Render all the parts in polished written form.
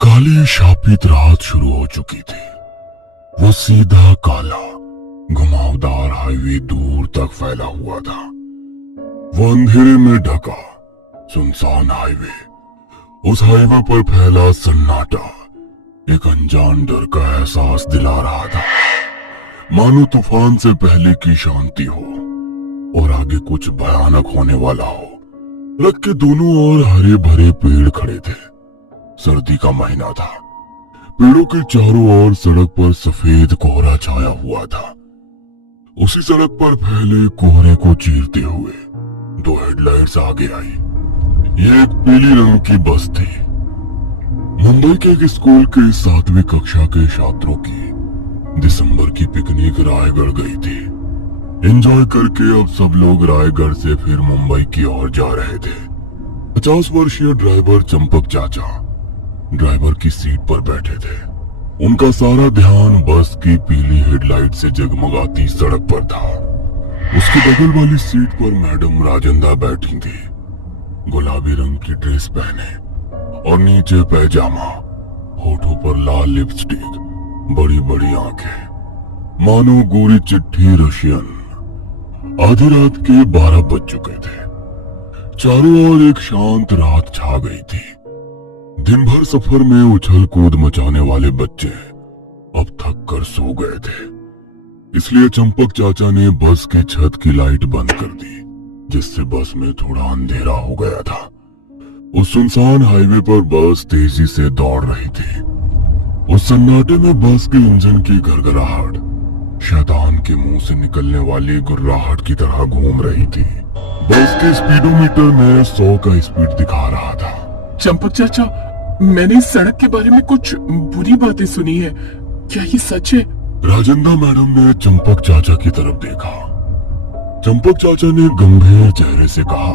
काली शापित रात शुरू हो चुकी थी। वो सीधा काला घुमावदार हाईवे दूर तक फैला हुआ था। वो अंधेरे में ढका सुनसान हाईवे, उस हाईवे पर फैला सन्नाटा एक अनजान डर का एहसास दिला रहा था। मानो तूफान से पहले की शांति हो और आगे कुछ भयानक होने वाला हो। सड़क के दोनों ओर हरे भरे पेड़ खड़े थे। सर्दी का महीना था। पेड़ों के चारों ओर सड़क पर सफेद कोहरा छाया हुआ था। उसी सड़क पर फैले कोहरे को चीरते हुए दो हेडलाइट्स आगे आई। यह एक पीली रंग की बस थी। मुंबई के एक स्कूल के 7वीं कक्षा के छात्रों की दिसंबर की पिकनिक रायगढ़ गई थी। एंजॉय करके अब सब लोग रायगढ़ से फिर मुंबई की ओर जा रहे थे। 50 वर्षीय ड्राइवर चंपक चाचा ड्राइवर की सीट पर बैठे थे। उनका सारा ध्यान बस की पीली हेडलाइट से जगमगाती सड़क पर था। उसके बगल वाली सीट पर मैडम राजेंद्र बैठी थी, गुलाबी रंग की ड्रेस पहने और नीचे पैजामा, होठों पर लाल लिपस्टिक, बड़ी बड़ी आंखें, मानो गोरी चिट्ठी रशियन। आधी रात के 12 बज चुके थे। चारों ओर एक शांत रात छा गई थी। दिन भर सफर में उछल कूद मचाने वाले बच्चे अब थक कर सो गए थे। इसलिए चंपक चाचा ने बस के छत की लाइट बंद कर दी, जिससे बस में थोड़ा अंधेरा हो गया था। उस सुनसान हाईवे पर बस तेजी से दौड़ रही थी। उस सन्नाटे में बस के इंजन की गड़गड़ाहट शैतान के मुंह से निकलने वाली गुर्राहट की तरह घूम रही थी। बस के स्पीडोमीटर में 100 का स्पीड दिखा रहा था। चंपक चाचा, मैंने इस सड़क के बारे में कुछ बुरी बातें सुनी है, क्या ये सच है? राजेंद्र मैडम ने चंपक चाचा की तरफ देखा। चंपक चाचा ने गंभीर चेहरे से कहा,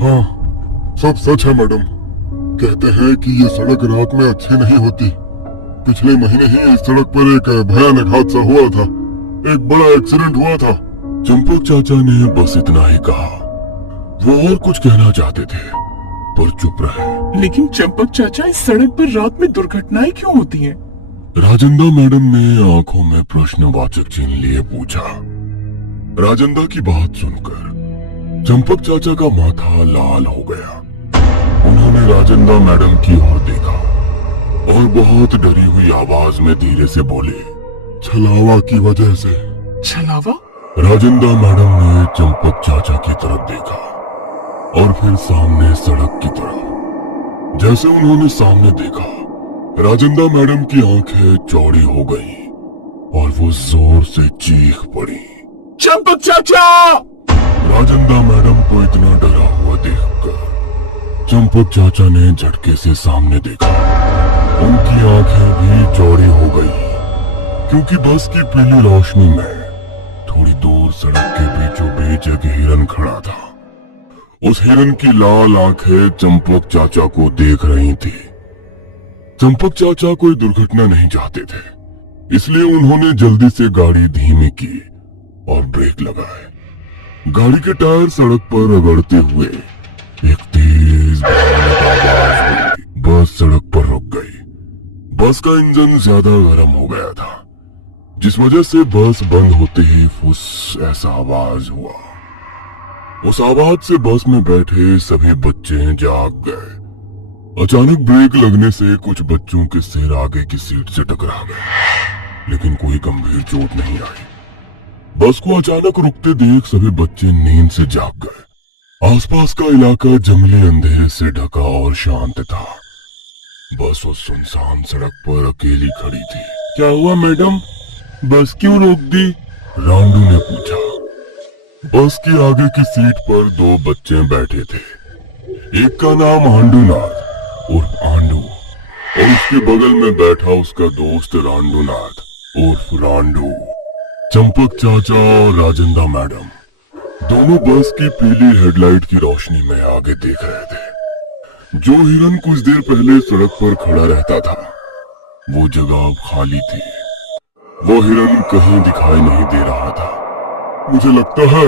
हाँ, सब सच है मैडम। कहते हैं कि ये सड़क रात में अच्छी नहीं होती। पिछले महीने ही इस सड़क पर एक भयानक हादसा हुआ था, एक बड़ा एक्सीडेंट हुआ था। चंपक चाचा ने बस इतना ही कहा। वो और कुछ कहना चाहते थे पर चुप रहे। लेकिन चंपक चाचा, इस सड़क पर रात में दुर्घटनाएं क्यों होती हैं? राजेंद्र मैडम ने आंखों में प्रश्नवाचक चिन्ह लिए पूछा। राजेंद्र की बात सुनकर चंपक चाचा का माथा लाल हो गया। उन्होंने राजेंद्र मैडम की ओर देखा और बहुत डरी हुई आवाज में धीरे से बोले, छलावा की वजह से। छलावा? राजेंद्र मैडम ने चंपक चाचा की तरफ देखा और फिर सामने सड़क की तरफ। जैसे उन्होंने सामने देखा, राजेंद्र मैडम की आंखें चौड़ी हो गई और वो जोर से चीख पड़ी, चंपक चाचा! राजेंद्र मैडम को इतना डरा हुआ देखकर चंपक चाचा ने झटके से सामने देखा। उनकी आंखें भी चौड़ी हो गई, क्योंकि बस की पीली रोशनी में थोड़ी दूर सड़क के बीचों बीच एक हिरन खड़ा था। उस हिरन की लाल आंखें चंपक चाचा को देख रही थी। चंपक चाचा कोई दुर्घटना नहीं चाहते थे, इसलिए उन्होंने जल्दी से गाड़ी धीमी की और ब्रेक लगाए। गाड़ी के टायर सड़क पर रगड़ते हुए एक तेज भयानक आवाज हुई। बस सड़क पर रुक गई। बस का इंजन ज्यादा गर्म हो गया था, जिस वजह से बस बंद होते ही फुस ऐसा आवाज हुआ। उस आवाज से बस में बैठे सभी बच्चे जाग गए। अचानक ब्रेक लगने से कुछ बच्चों के सिर आगे की सीट से टकरा गए, लेकिन कोई गंभीर चोट नहीं आई। बस को अचानक रुकते देख सभी बच्चे नींद से जाग गए। आसपास का इलाका जंगली अंधेरे से ढका और शांत था। बस उस सुनसान सड़क पर अकेली खड़ी थी। क्या हुआ मैडम, बस क्यों रोक दी? रांडू ने पूछा। बस की आगे की सीट पर 2 बच्चे बैठे थे। एक का नाम आंडूनाथ उर्फ आंडू और उसके बगल में बैठा उसका दोस्त रांडूनाथ उर्फ रांडू। चंपक चाचा और राजेंद्र मैडम दोनों बस की पीली हेडलाइट की रोशनी में आगे देख रहे थे। जो हिरन कुछ देर पहले सड़क पर खड़ा रहता था, वो जगह अब खाली थी। वो हिरन कहीं दिखाई नहीं दे रहा था। मुझे लगता है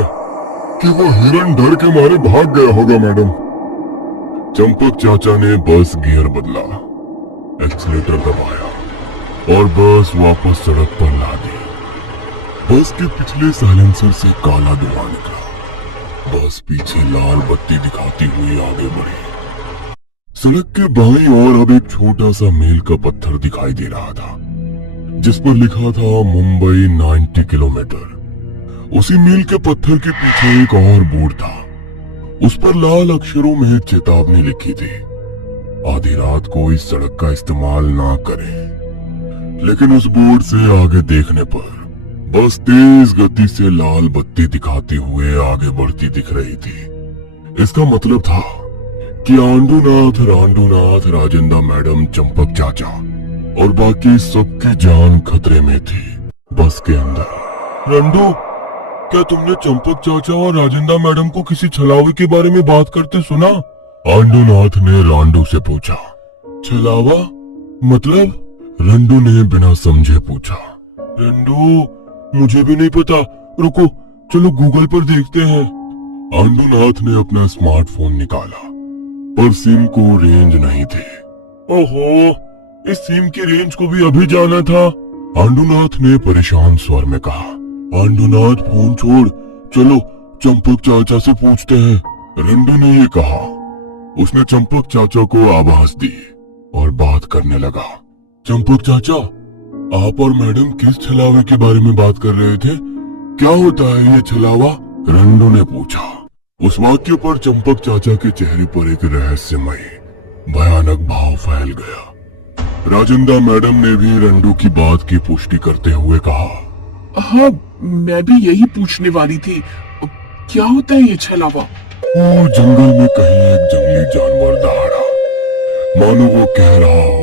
कि वो हिरन डर के मारे भाग गया होगा मैडम। चंपक चाचा ने बस गियर बदला एक्सीलेटर दबाया और बस वापस सड़क पर ला दी। बस के पिछले साइलेंसर से काला धुआं निकला। बस पीछे लाल बत्ती दिखाती हुई आगे बढ़ी। सड़क के बाईं ओर अब एक छोटा सा मील का पत्थर दिखाई दे रहा था, जिस पर लिखा था मुंबई 90 किलोमीटर। उसी मील के पत्थर के पीछे एक और बोर्ड था। उस पर लाल अक्षरों में चेतावनी लिखी थी, आधी रात को इस सड़क का इस्तेमाल ना करें। लेकिन उस बोर्ड से आगे देखने पर बस तेज गति से लाल बत्ती दिखाते हुए आगे बढ़ती दिख रही थी। इसका मतलब था कि आंडूनाथ, रांडूनाथ, राजेंद्र मैडम, चंपक चाचा और बाकी सबकी जान खतरे में थी। बस के अंदर रंडू, क्या तुमने चंपक चाचा और राजेंद्र मैडम को किसी छलावे के बारे में बात करते सुना? आंडूनाथ ने रांडू से पूछा। छलावा मतलब? रंडू ने बिना समझे पूछा। रंडू, मुझे भी नहीं पता, रुको चलो गूगल पर देखते हैं। आंडूनाथ ने अपना स्मार्टफोन निकाला, पर सिम को रेंज नहीं थी। ओहो, इस सिम की रेंज को भी अभी जाना था। आंडूनाथ ने परेशान स्वर में कहा। आंडूनाथ, फोन छोड़, चलो चंपक चाचा से पूछते हैं। रंडू ने ये कहा। उसने चंपक चाचा को आवाज दी और बात करने लगा। चंपक चाचा, आप और मैडम किस छलावे के बारे में बात कर रहे थे? क्या होता है ये छलावा? रंडू ने पूछा। उस वाक्य पर चंपक चाचा के चेहरे पर एक रहस्यमय भयानक भाव फैल गया। राजेंद्र मैडम ने भी रंडू की बात की पुष्टि करते हुए कहा। हाँ, मैं भी यही पूछने वाली थी, क्या होता है ये छलावा? वो जंगल में कहीं एक जंगली जानवर दहाड़ा, मानो वो कह रहा हो,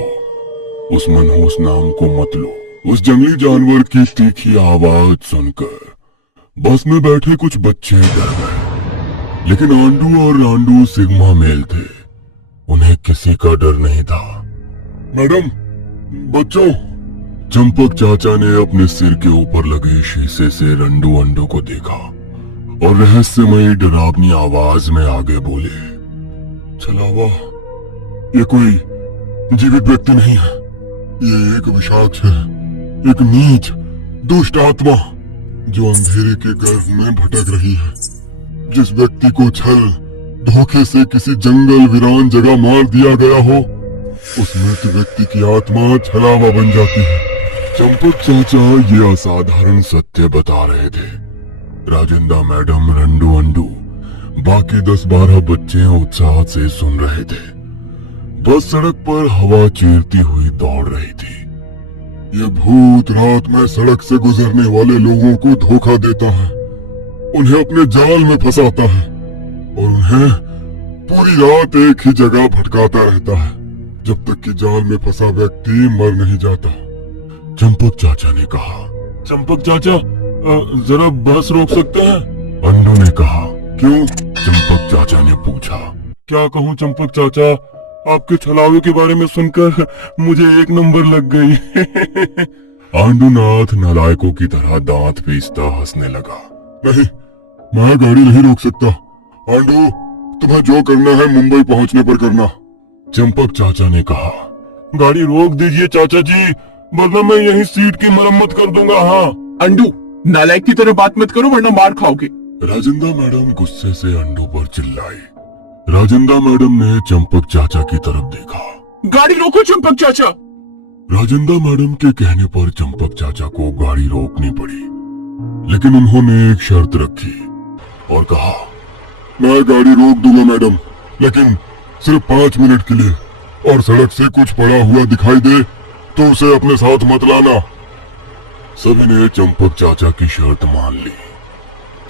उस मनहूस नाम को मत लो। उस जंगली जानवर की तीखी आवाज सुनकर बस में बैठे कुछ बच्चे डर गए। लेकिन आंडू और रांडू सिग्मा मेल थे, उन्हें किसी का डर नहीं था। मैडम, बच्चों! चंपक चाचा ने अपने सिर के ऊपर लगे शीशे से रंडू अंडू को देखा और रहस्यमयी डरावनी आवाज में आगे बोले। छलावा, ये कोई जीवित व्यक्ति नहीं है, ये एक विषाक्त है, एक नीच दुष्ट आत्मा जो अंधेरे के गर्भ में भटक रही है। जिस व्यक्ति को छल धोखे से किसी जंगल वीरान जगह मार दिया गया हो, उस मृत व्यक्ति की आत्मा छलावा बन जाती है। चंपक चाचा ये असाधारण सत्य बता रहे थे। राजेंद्र मैडम, रंडू अंडू, बाकी 10-12 बच्चे उत्साह से सुन रहे थे। बस सड़क पर हवा चीरती हुई दौड़ रही थी। ये भूत रात में सड़क से गुजरने वाले लोगों को धोखा देता है, उन्हें अपने जाल में फंसाता है और उन्हें पूरी रात एक ही जगह भटकाता रहता है, जब तक कि जाल में फंसा व्यक्ति मर नहीं जाता। चंपक चाचा ने कहा। चंपक चाचा, जरा बस रोक सकते हैं? अंडू ने कहा। क्यों? चंपक चाचा ने पूछा। क्या कहूँ चंपक चाचा, आपके छलावे के बारे में सुनकर मुझे एक नंबर लग गई। आंडूनाथ नालायकों की तरह दांत पीसता हंसने लगा। नहीं, मैं गाड़ी नहीं रोक सकता। आंडू, तुम्हें जो करना है मुंबई पहुंचने पर करना। चंपक चाचा ने कहा। गाड़ी रोक दीजिए चाचा जी, वरना मैं यही सीट की मरम्मत कर दूंगा। हाँ। अंडू, नालायक की तरह बात मत करो वरना मार खाओगे। राजेंद्र मैडम गुस्से से अंडू पर चिल्लाई। राजेंद्र मैडम ने चंपक चाचा की तरफ देखा। गाड़ी रोको चंपक चाचा। राजेंद्र मैडम के कहने पर चंपक चाचा को गाड़ी रोकनी पड़ी, लेकिन उन्होंने एक शर्त रखी और कहा, मैं गाड़ी रोक दूंगा मैडम, लेकिन सिर्फ 5 मिनट के लिए, और सड़क से कुछ पड़ा हुआ दिखाई दे तो उसे अपने साथ मत लाना। सभी ने चंपक चाचा की शर्त मान ली।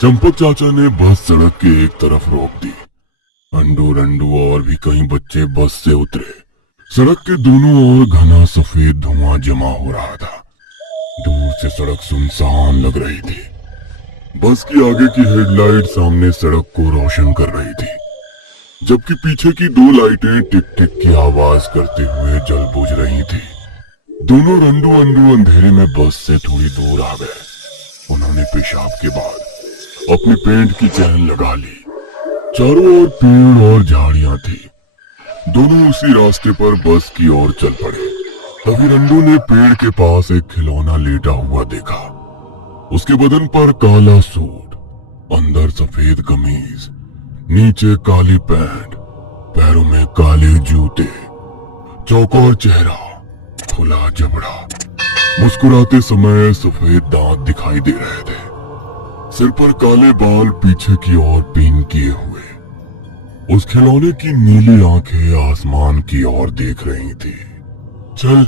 चंपक चाचा ने बस सड़क के एक तरफ रोक दी। अंडू, रंडू और भी कई बच्चे बस से उतरे। सड़क के दोनों ओर घना सफेद धुआं जमा हो रहा था। दूर से सड़क सुनसान लग रही थी। बस की आगे की हेडलाइट सामने सड़क को रोशन कर रही थी, जबकि पीछे की 2 लाइटें टिक टिक की आवाज करते हुए जल बुझ रही थी। दोनों रंडू अंडू अंधेरे में बस से थोड़ी दूर आ गए। उन्होंने पेशाब के बाद अपनी पेंट की चैन लगा ली। चारों ओर पेड़ और झाड़ियां थी। दोनों उसी रास्ते पर बस की ओर चल पड़े। तभी रंडू ने पेड़ के पास एक खिलौना लेटा हुआ देखा। उसके बदन पर काला सूट, अंदर सफेद कमीज, नीचे काली पैंट, पैरों में काले जूते, चौकोर चेहरा, खुला जबड़ा, मुस्कुराते समय सफेद दांत दिखाई दे रहे थे। सिर पर काले बाल पीछे की ओर पिन किए हुए। उस खिलौने की नीली आंखें आसमान की ओर देख रही थी। चल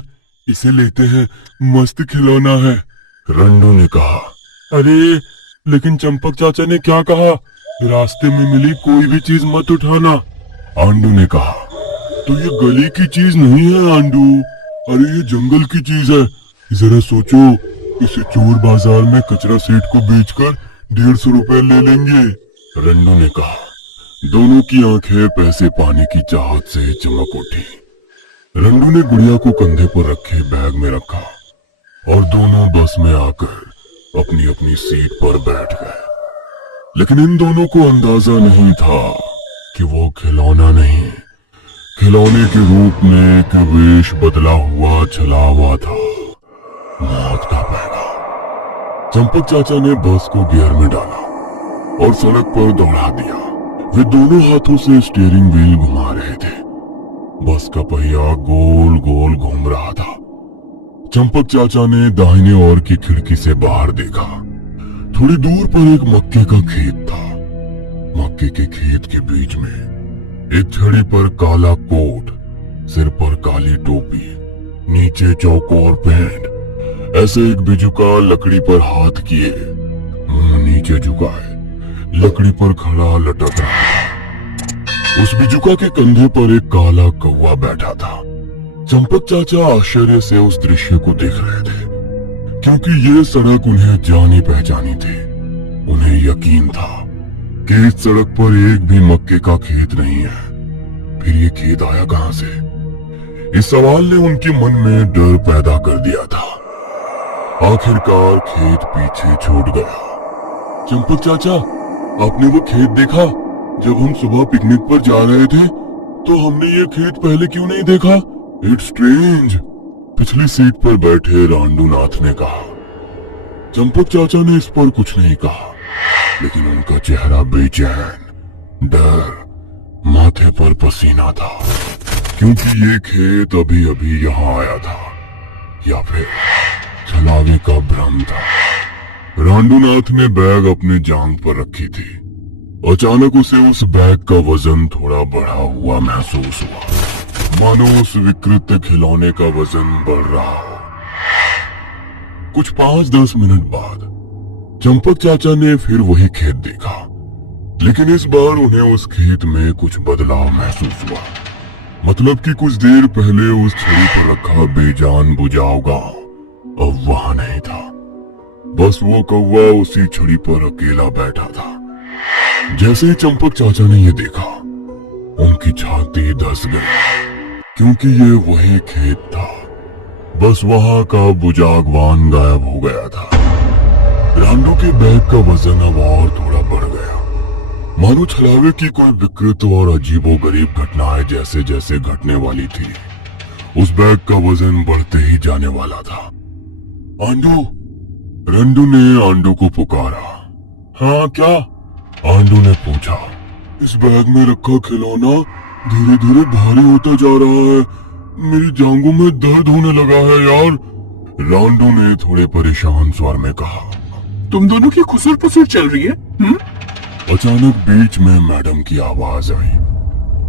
इसे लेते हैं, मस्त खिलौना है, रंडू ने कहा। अरे लेकिन चंपक चाचा ने क्या कहा, रास्ते में मिली कोई भी चीज मत उठाना। आंडू ने कहा। तो ये गली की चीज नहीं है आंडू, अरे ये जंगल की चीज है। जरा सोचो, इसे चोर बाजार में कचरा सेठ को बेचकर 150 रुपए ले लेंगे। रंडू ने कहा। दोनों की आंखें पैसे पाने की चाहत से चमक उठी। रंडू ने गुड़िया को कंधे पर रखे बैग में रखा और दोनों बस में आकर अपनी अपनी सीट पर बैठ गए। लेकिन इन दोनों को अंदाजा नहीं था कि वो खिलौना नहीं, खिलौने के रूप में एक वेश बदला हुआ चला हुआ था, मौत का पैगाम। चंपक चाचा ने बस को गियर में डाला और सड़क पर दौड़ा दिया। वे दोनों हाथों से स्टीयरिंग व्हील घुमा रहे थे। बस का पहिया गोल गोल घूम रहा था। चंपक चाचा ने दाहिने ओर की खिड़की से बाहर देखा। थोड़ी दूर पर एक मक्के का खेत था। मक्के के खेत के बीच में एक छड़ी पर काला कोट, सिर पर काली टोपी, नीचे चौकोर पैंट, ऐसे एक बिजुका लकड़ी पर हाथ किए, मुंह नीचे झुकाए, लकड़ी पर खड़ा लटक रहा था। उस बिजुका के कंधे पर एक काला कौवा बैठा था। चंपक चाचा आश्चर्य से उस दृश्य को देख रहे थे, क्योंकि ये सड़क उन्हें जानी पहचानी थी। उन्हें यकीन था कि इस सड़क पर एक भी मक्के का खेत नहीं है। फिर ये खेत आया कहां से? इस सवाल ने उनके मन में डर पैदा कर दिया था। आखिरकार खेत पीछे छूट गया। चंपक चाचा, आपने वो खेत देखा? जब हम सुबह पिकनिक पर जा रहे थे तो हमने ये खेत पहले क्यों नहीं देखा? इट्स स्ट्रेंज, पिछली सीट पर बैठे रांडूनाथ ने कहा। चंपक चाचा ने इस पर कुछ नहीं कहा, लेकिन उनका चेहरा बेचैन, डर, माथे पर पसीना था, क्योंकि ये खेत अभी अभी यहाँ आया था, या फिर छलावे का भ्रम था। रांडूनाथ ने बैग अपने जांग पर रखी थी। अचानक उसे उस बैग का वजन थोड़ा बढ़ा हुआ महसूस हुआ, मानो उस विकृत खिलौने का वजन बढ़ रहा हो। कुछ 5-10 मिनट बाद चंपक चाचा ने फिर वही खेत देखा, लेकिन इस बार उन्हें उस खेत में कुछ बदलाव महसूस हुआ। मतलब कि कुछ देर पहले उस छड़ी पर रखा बेजान बुझाऊ गांव अब वहां नहीं था। बस वो कौवा उसी छड़ी पर अकेला बैठा था। जैसे ही चंपक चाचा ने ये देखा, उनकी छाती धस गई, क्योंकि ये वही खेत था। बस वहां का बुझागवान गायब हो गया था। रांडू के बैग का वजन अब और थोड़ा बढ़ गया, मानो छलावे की कोई विकृत और अजीबोगरीब घटनाएं जैसे जैसे घटने वाली थी, उस बैग का वजन बढ़ते ही जाने वाला था। आंडू, रंडू ने आंडू को पुकारा। हाँ क्या? आंडू ने पूछा। इस बैग में रखा खिलौना धीरे धीरे भारी होता जा रहा है, मेरी जांघों में दर्द होने लगा है यार। रांडू ने थोड़े परेशान स्वर में कहा। तुम दोनों की खुसर पुसर चल रही है? अचानक बीच में मैडम की आवाज आई।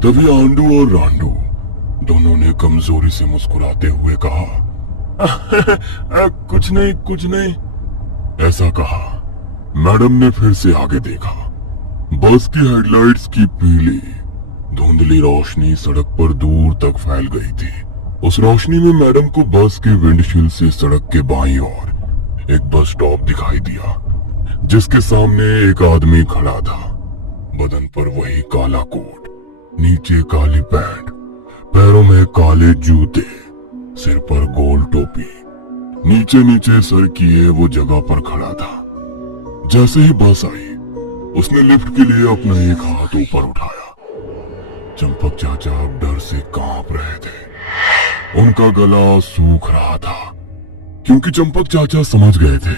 तभी आंडू और रांडू दोनों ने कमजोरी से मुस्कुराते हुए कहा, कुछ नहीं कुछ नहीं। ऐसा कहा। मैडम ने फिर से आगे देखा। बस की हेडलाइट्स की पीली धुंधली रोशनी सड़क पर दूर तक फैल गई थी। उस रोशनी में मैडम को बस के विंडशील्ड से सड़क के बाईं ओर एक बस स्टॉप दिखाई दिया, जिसके सामने एक आदमी खड़ा था। बदन पर वही काला कोट, नीचे काली पैंट, पैरों में काले जूते, सिर पर गोल टोपी, नीचे नीचे सर किए वो जगह पर खड़ा था। जैसे ही बस आई, उसने लिफ्ट के लिए अपना एक हाथ ऊपर उठाया। चंपक चाचा अब डर से कांप रहे थे। उनका गला सूख रहा था क्योंकि चंपक चाचा समझ गए थे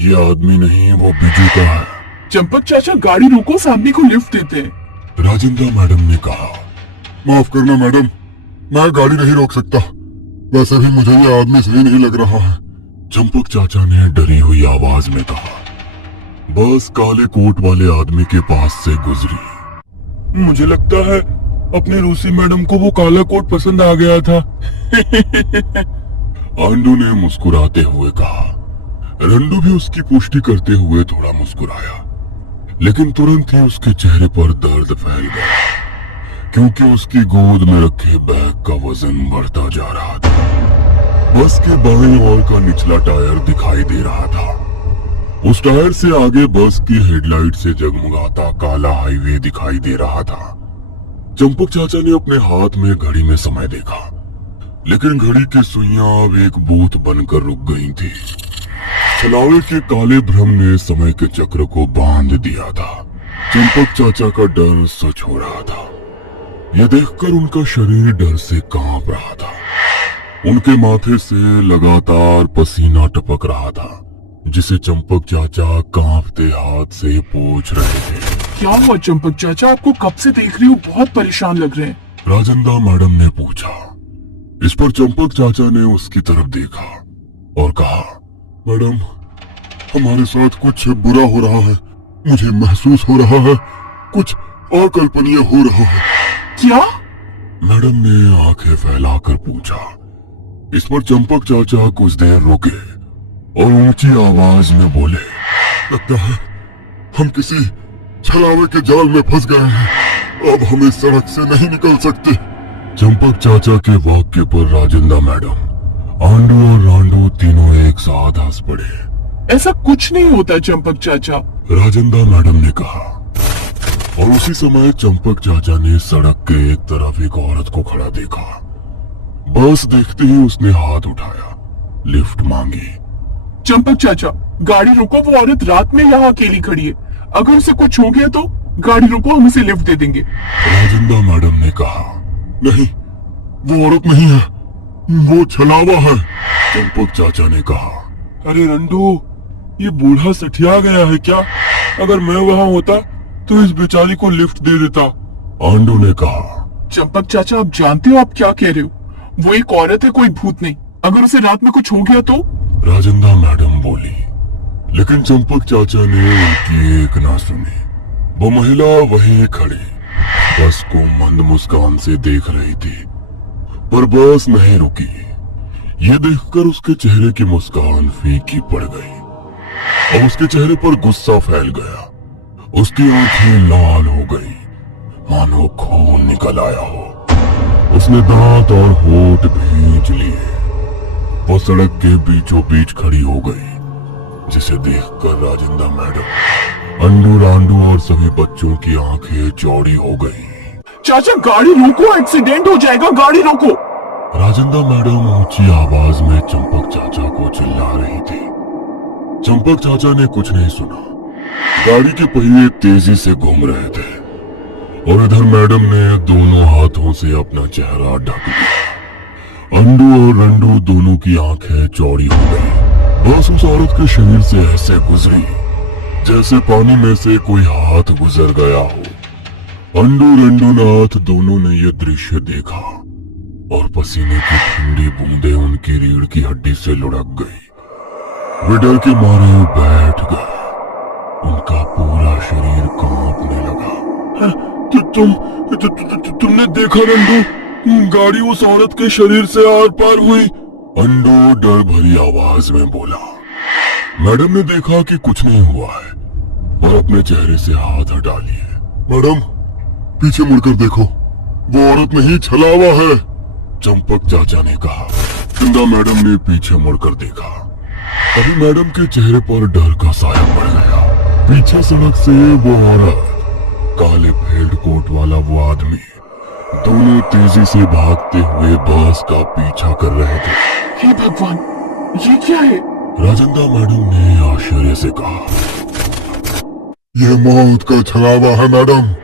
ये आदमी नहीं वो बिजू का है। चंपक चाचा गाड़ी रोको, सामने को लिफ्ट देते हैं। राजेंद्र मैडम ने कहा, माफ करना मैडम, मैं गाड़ी नहीं रोक सकता। वैसे भी मुझे ये आदमी सही नहीं लग रहा है। चंपक चाचा ने डरी हुई आवाज में कहा। बस काले कोट वाले आदमी के पास से गुजरी। मुझे लगता है अपने रूसी मैडम को वो काला कोट पसंद आ गया था। आंडू ने मुस्कुराते हुए कहा। रंडू भी उसकी पुष्टि करते हुए थोड़ा मुस्कुराया, लेकिन तुरंत ही उसके चेहरे पर दर्द फैल गया क्योंकि उसकी गोद में रखे बैग का वजन बढ़ता जा रहा था। बस के बाईं ओर का निचला टायर दिखाई दे रहा था। उस टायर से आगे बस की हेडलाइट से जगमगाता काला हाईवे दिखाई दे रहा था। चंपक चाचा ने अपने हाथ में घड़ी में समय देखा, लेकिन घड़ी की सुइयां अब एक बूथ बनकर रुक गई थी। छलावे के काले भ्रम ने समय के चक्र को बांध दिया था। चंपक चाचा का डर सच हो रहा था। यह देखकर उनका शरीर डर से कांप रहा था। उनके माथे से लगातार पसीना टपक रहा था, जिसे चंपक चाचा कांपते हाथ से पोंछ रहे थे। क्या हुआ चंपक चाचा, आपको कब से देख रही हूँ, बहुत परेशान लग रहे हैं। राजेंद्र मैडम ने पूछा। इस पर चंपक चाचा ने उसकी तरफ देखा और कहा, मैडम, हमारे साथ कुछ बुरा हो रहा है। मुझे महसूस हो रहा है कुछ अकल्पनीय हो रहा है। क्या? मैडम ने आंखें फैलाकर पूछा। इस पर चंपक चाचा कुछ देर रुके और ऊंची आवाज में बोले, लगता है हम किसी छलावे के जाल में फंस गए हैं। अब हम इस सड़क से नहीं निकल सकते। चंपक चाचा के वाक्य पर राजेंद्र मैडम, आंडू और रांडू तीनों एक साथ हंस पड़े। ऐसा कुछ नहीं होता चंपक चाचा, राजेंद्र मैडम ने कहा। और उसी समय चंपक चाचा ने सड़क के एक तरफ एक औरत को खड़ा देखा। बस देखते ही उसने हाथ उठाया, लिफ्ट मांगी। चंपक चाचा, गाड़ी रोको, वो औरत रात में यहाँ अकेली खड़ी है। अगर उसे कुछ हो गया तो गाड़ी रोको, हम उसे लिफ्ट दे देंगे। राजेंद्र मैडम ने कहा। नहीं, वो औरत नहीं है, वो छलावा है। चंपक चाचा ने कहा। अरे रंडू, ये बूढ़ा सठिया गया है क्या? अगर मैं वहाँ होता तो इस बेचारी को लिफ्ट दे देता। आंडू ने कहा। चंपक चाचा, आप जानते हो आप क्या कह रहे हो? वो एक औरत है, कोई भूत नहीं। अगर उसे रात में कुछ हो गया तो? राजेंद्र मैडम बोली, लेकिन चंपक चाचा ने उनकी एक ना सुनी। वो महिला वहीं खड़ी बस को मंद मुस्कान से देख रही थी, पर बस नहीं रुकी। ये देखकर उसके चेहरे की मुस्कान फीकी पड़ गई और उसके चेहरे पर गुस्सा फैल गया। उसकी आंखें लाल हो गई, मानो खून निकल आया हो। उसने दांत और होठ भींच लिए। वो सड़क के बीचों बीच खड़ी हो गई, जिसे देखकर राजेंद्र मैडम, अंडू रांडू और सभी बच्चों की आंखें चौड़ी हो गई। चाचा गाड़ी रोको, एक्सीडेंट हो जाएगा, गाड़ी रोको। राजेंद्र मैडम ऊंची आवाज में चंपक चाचा को चिल्ला रही थी। चंपक चाचा ने कुछ नहीं सुना। गाड़ी के पहिए तेजी से घूम रहे थे और इधर मैडम ने दोनों हाथों से अपना चेहरा ढक लिया। अंडू और रंडू दोनों की आंखें चौड़ी हो गई। बस उस औरत के शरीर से ऐसे गुजरी जैसे पानी में से कोई हाथ गुजर गया हो। अंडू रंडू नाथ दोनों ने यह दृश्य देखा और पसीने की ठंडी बूंदें उनकी रीढ़ की हड्डी से लुढ़क गई। वे डर के मारे बैठ गए। उनका पूरा शरीर कांपने लगा। तुमने देखा रंडू, गाड़ी उस औरत के शरीर से आर पार हुई। अंडू डर भरी आवाज में बोला। मैडम ने देखा कि कुछ नहीं हुआ है और अपने चेहरे से हाथ हटा लिए। मैडम, पीछे मुड़कर देखो, वो औरत नहीं छलावा है। चंपक चाचा ने कहा। चंदा मैडम ने पीछे मुड़कर देखा। अभी मैडम के चेहरे पर डर का साया पड़ गया। पीछे सड़क से वो औरत, काले फील्ड कोट वाला वो आदमी, दोनों तेजी से भागते हुए बस का पीछा कर रहे थे। हे भगवान, ये क्या है? राजेंद्र मैडम ने आश्चर्य से कहा। यह मौत का छलावा है मैडम,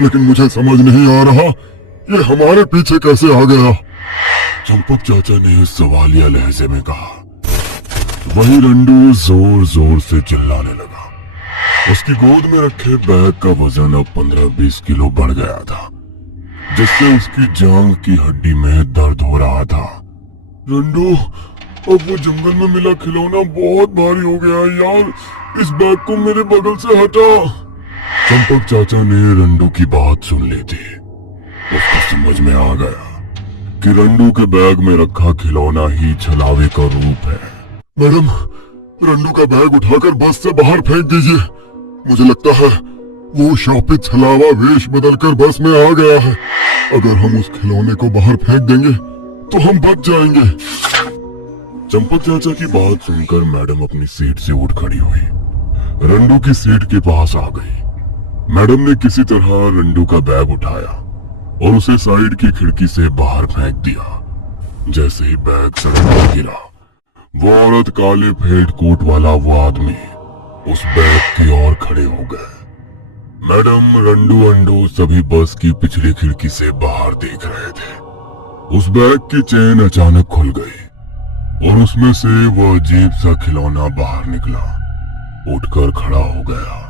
लेकिन मुझे समझ नहीं आ रहा ये हमारे पीछे कैसे आ गया। चंपक चाचा ने सवालिया लहजे में कहा। वही रंडू जोर जोर से चिल्लाने लगा। उसकी गोद में रखे बैग का वजन अब 15-20 किलो बढ़ गया था, जिससे उसकी जांग की हड्डी में दर्द हो रहा था। रंडू, अब वो जंगल में मिला खिलौना बहुत भारी हो गया है यार, इस बैग को मेरे बगल से हटा। चंपक चाचा ने रंडू की बात सुन ली थी। उसको समझ में आ गया कि रंडू के बैग में रखा खिलौना ही छलावे का रूप है। मैडम, रंडू का बैग उठाकर बस से बाहर फेंक दीजिए। मुझे लगता है वो शापित छलावा वेश बदलकर बस में आ गया है। अगर हम उस खिलौने को बाहर फेंक देंगे तो हम बच जाएंगे। चंपक चाचा की बात सुनकर मैडम अपनी सीट से उठ खड़ी हुई, रंडू की सीट के पास आ गई। मैडम ने किसी तरह रंडू का बैग उठाया और उसे साइड की खिड़की से बाहर फेंक दिया। जैसे ही बैग सड़क पर गिरा, वो औरत, काले फेल्ट कोट वाला वो आदमी उस बैग की ओर खड़े हो गए। मैडम, रंडू अंडू सभी बस की पिछली खिड़की से बाहर देख रहे थे। उस बैग की चेन अचानक खुल गई और उसमें से वो अजीब सा खिलौना बाहर निकला, उठकर खड़ा हो गया।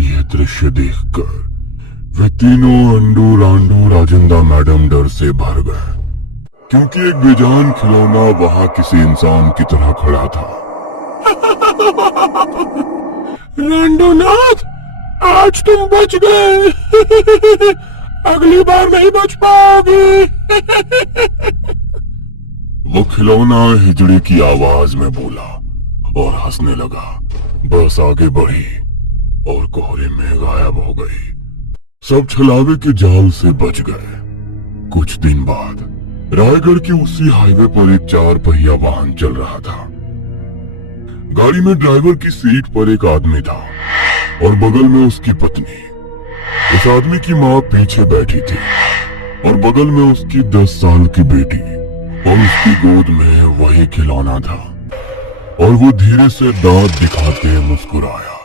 यह दृश्य देखकर वे तीनों, अंडू, रांडू, राजिंदा मैडम, डर से भर गए, क्योंकि एक बेजान खिलौना वहां किसी इंसान की तरह खड़ा था। रंडूनाथ, आज तुम बच गए। अगली बार नहीं बच पाओगे। वो खिलौना हिजड़े की आवाज में बोला और हंसने लगा। बस आगे बढ़ी और कोहरे में गायब हो गई। सब छलावे के जाल से बच गए। कुछ दिन बाद रायगढ़ के उसी हाईवे पर एक 4 पहिया वाहन चल रहा था। गाड़ी में ड्राइवर की सीट पर एक आदमी था और बगल में उसकी पत्नी। उस आदमी की माँ पीछे बैठी थी और बगल में उसकी 10 साल की बेटी, और उसकी गोद में वही खिलौना था। और वो धीरे से दांत दिखाते मुस्कुराया।